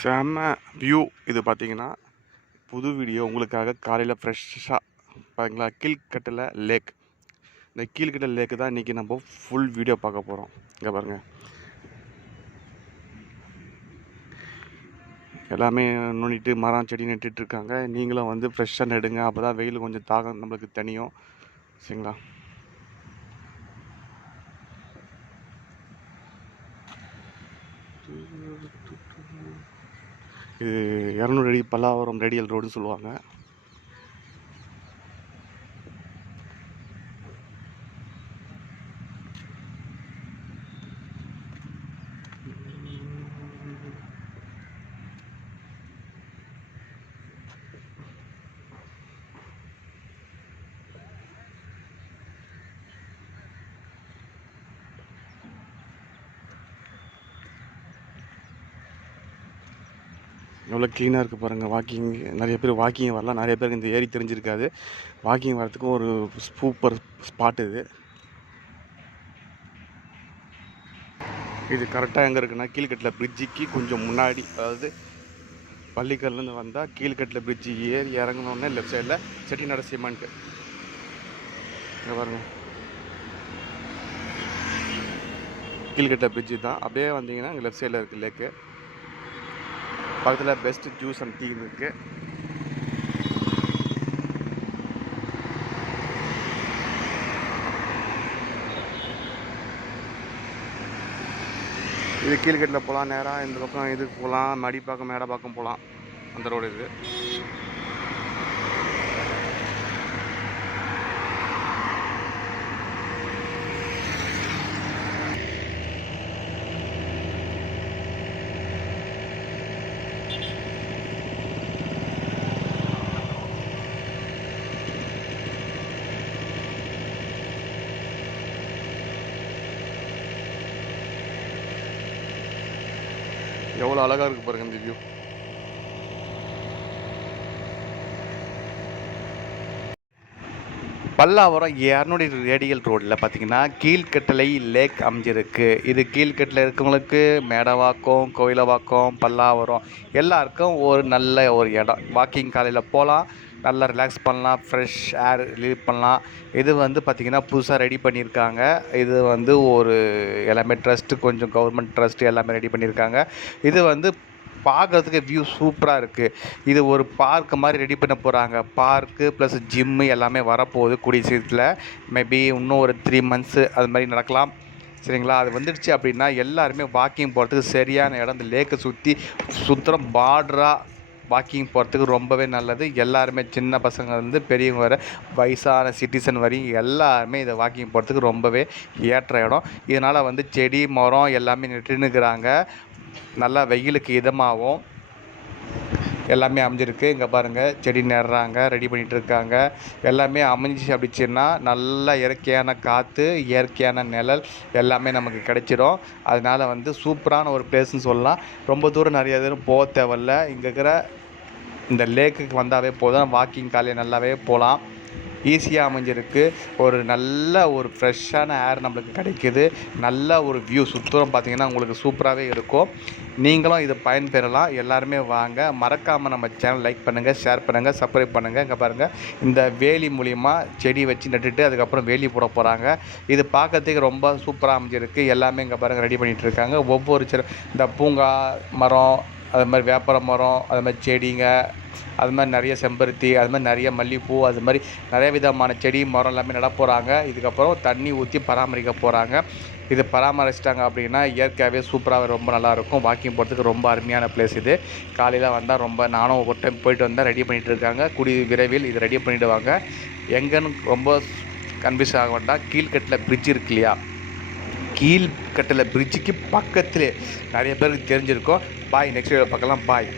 செம்ம வியூ இது பார்த்தீங்கன்னா, புது வீடியோ உங்களுக்காக காலையில் ஃப்ரெஷ்ஷாக பாருங்களா, கீழ்கட்டில் லேக். இந்த கீழ்கட்டில் லேக்கு தான் இன்றைக்கி நம்ம ஃபுல் வீடியோ பார்க்க போகிறோம். இங்கே பாருங்கள், எல்லாமே நோண்டிட்டு மரம் செடி நட்டுட்ருக்காங்க. நீங்களும் வந்து ஃப்ரெஷ்ஷாக நடுங்க, அப்போ தான் வெயில் கொஞ்சம் தாகம் நம்மளுக்கு தனியும். சரிங்களா? இது 200 அடி பல்லாவரம் ரேடியல் ரோடுன்னு சொல்லுவாங்க. எவ்வளோ க்ளீனாக இருக்குது பாருங்கள். வாக்கிங் நிறைய பேர் வாக்கிங் வரலாம். நிறைய பேருக்கு இந்த ஏரி தெரிஞ்சிருக்காது. வாக்கிங் வரத்துக்கும் ஒரு சூப்பர் ஸ்பாட் இது. இது கரெக்டாக எங்கே இருக்குன்னா, கீழ்கட்டில் பிரிட்ஜுக்கு கொஞ்சம் முன்னாடி, அதாவது பள்ளிக்கல்லேருந்து வந்தால் கீழ்கட்டில் பிரிட்ஜு ஏறி இறங்கினோடனே லெஃப்ட் சைடில் செட்டிநாடு சிமெண்ட்டு. இங்கே பாருங்கள், கீழ்கட்டில் பிரிட்ஜு தான். அப்படியே வந்தீங்கன்னா இங்கே லெஃப்ட் சைடில் இருக்குது லேக்கு. பக்கத்தில் பெஸ்ட் ஜூஸ் அண்ட் டீ இருக்குது. இது கீழ்கட்டில் போகலாம், நேராக இந்த பக்கம் இதுக்கு போகலாம், மடிப்பாக்கம் மேடப்பாக்கம் போகலாம். அந்த ரோடு இது. எவ்வளோ அழகாக இருக்குது பாருங்கள் இந்த வியூ. பல்லாவரம் 200 ரேடியல் ரோடில் பார்த்தீங்கன்னா கீழ்கட்டளை லேக் அமைஞ்சிருக்கு. இது கீழ்கட்டில் இருக்கவங்களுக்கு மேடவாக்கம், கோயிலவாக்கம், பல்லாவரம் எல்லாருக்கும் ஒரு நல்ல ஒரு இடம். வாக்கிங் காலையில் போகலாம், நல்லா ரிலாக்ஸ் பண்ணலாம், ஃப்ரெஷ் ஏர் ரிலீவ் பண்ணலாம். இது வந்து பார்த்திங்கன்னா புதுசாக ரெடி பண்ணியிருக்காங்க. இது வந்து ஒரு எல்லாமே ட்ரஸ்ட்டு, கொஞ்சம் கவர்மெண்ட் ட்ரஸ்ட்டு எல்லாமே ரெடி பண்ணியிருக்காங்க. இது வந்து பார்க்குறதுக்கு வியூ சூப்பராக இருக்குது. இது ஒரு பார்க் மாதிரி ரெடி பண்ண போகிறாங்க. பார்க்கு ப்ளஸ் ஜிம்மு எல்லாமே வரப்போகுது கூடிய சீக்கிரத்தில். மேபி இன்னும் ஒரு 3 months அது மாதிரி நடக்கலாம். சரிங்களா? அது வந்துடுச்சு அப்படின்னா எல்லாருமே வாக்கிங் போகிறதுக்கு சரியான இடம். இந்த லேக்கை சுற்றி சுத்தரம் பார்டராக வாக்கிங் போகிறதுக்கு ரொம்பவே நல்லது. எல்லாருமே சின்ன பசங்க வந்து பெரியவங்க வர, வயசான சிட்டிசன் வரையும் எல்லாருமே இதை வாக்கிங் போகிறதுக்கு ரொம்பவே ஏற்ற இடம். இதனால் வந்து செடி மரம் எல்லாமே நட்டுன்னுக்கிறாங்க. நல்லா வெயிலுக்கு இதமாகவும் எல்லாமே அமைஞ்சிருக்கு. இங்கே பாருங்கள், செடி நடுறாங்க, ரெடி பண்ணிகிட்ருக்காங்க. எல்லாமே அமைஞ்சிச்சு அப்படிச்சுன்னா நல்ல இயற்கையான காற்று, இயற்கையான நிழல் எல்லாமே நமக்கு கிடைச்சிடும். அதனால் வந்து சூப்பரான ஒரு பிளேஸ்ன்னு சொல்லலாம். ரொம்ப தூரம் நிறைய தூரம் போக தேவையில்ல. இங்கே இருக்கிற இந்த லேக்குக்கு வந்தாவே போதும், வாக்கிங் காலையில் நல்லாவே போகலாம். ஈஸியாக அமைஞ்சிருக்கு. ஒரு நல்ல ஒரு ஃப்ரெஷ்ஷான ஏர் நம்மளுக்கு கிடைக்கிது. நல்ல ஒரு வியூ சுத்தம் பார்த்திங்கன்னா உங்களுக்கு சூப்பராகவே இருக்கும். நீங்களும் இதை பயன்பெறலாம். எல்லாருமே வாங்க. மறக்காமல் நம்ம சேனல் லைக் பண்ணுங்கள், ஷேர் பண்ணுங்கள், சப்ஸ்கிரைப் பண்ணுங்கள். இங்கே பாருங்கள், இந்த வேலி மூலிமா செடி வச்சு நட்டுட்டு அதுக்கப்புறம் வேலி போட போகிறாங்க. இது பார்க்கறதுக்கு ரொம்ப சூப்பராக அமைஞ்சிருக்கு. எல்லாமே இங்கே பாருங்கள் ரெடி பண்ணிகிட்ருக்காங்க. ஒவ்வொரு இந்த பூங்கா மரம், அது மாதிரி வேப்பர மரம், அது மாதிரி செடிங்க, அது மாதிரி நிறைய செம்பருத்தி, அது மாதிரி நிறைய மல்லிகைப்பூ, அது மாதிரி நிறைய விதமான செடி மரம் எல்லாமே நட போகிறாங்க. இதுக்கப்புறம் தண்ணி ஊற்றி பராமரிக்க போகிறாங்க. இது பராமரிச்சிட்டாங்க அப்படின்னா இயற்கையாகவே சூப்பராகவே ரொம்ப நல்லாயிருக்கும். வாக்கிங் போகிறதுக்கு ரொம்ப அருமையான பிளேஸ் இது. காலையில் வந்தால் ரொம்ப, நானும் ஒரு டைம் போயிட்டு வந்தால் ரெடி பண்ணிகிட்டு இருக்காங்க. விரைவில் இது ரெடி பண்ணிவிடுவாங்க. எங்கன்னு ரொம்ப கன்ஃபியூஸ் ஆக வேண்டாம். கீழ்கட்டில் பிரிட்ஜ் இருக்கு இல்லையா, கீழ்கட்டில் பிரிட்ஜுக்கு பக்கத்திலே நிறைய பேருக்கு தெரிஞ்சிருக்கும். பாய், நெக்ஸ்ட் வீடியோ பார்க்கலாம். பாய்.